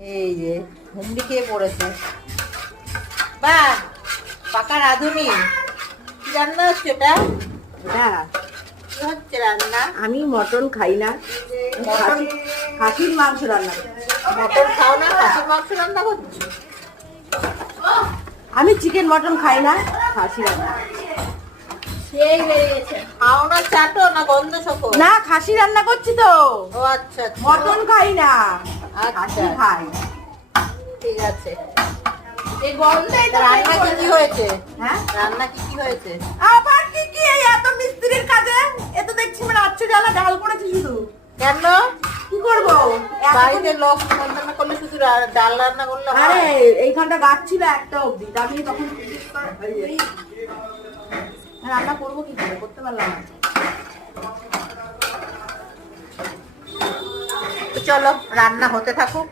এই যে হুমড়ি খেয়ে পড়েছে। বাহ, পাকা রাঁধুনি। কি রান্না হচ্ছে এটা? এটা কি হচ্ছে রান্না? আমি মটন খাই না, মটন? খাসির মাংস রান্না করি। মটন খাও না, খাসির মাংস রান্না করছো? আমি চিকেন মটন খাই না, খাসি রান্না। সেই বেড়ে গেছে। খাও না, চাটো না, গন্ধ শোকো? না, খাসি রান্না করছি তো। ও আচ্ছা আচ্ছা। মটন খাই না, আচ্ছা। খাসি খাই। ঠিক আছে। এই গন্ধে তো রান্না কি কি হয়েছে? হ্যাঁ, রান্না কি কি হয়েছে? আবার কি কি এই এত মিস্ত্রির কাজে? এ তো দেখছি মানে আচ্ছা জ্বালা ডাল করেছি শুধু। কেন? কি করবো? বাড়িতে লোক রান্না করলে শুধু ডাল রান্না করলে হয়? আরে এইখানটা গাছ ছিল একটা অবধি, আমি তখন রান্না করবো কি করে, করতে পারলাম না। তো চলো রান্না হতে থাকুক।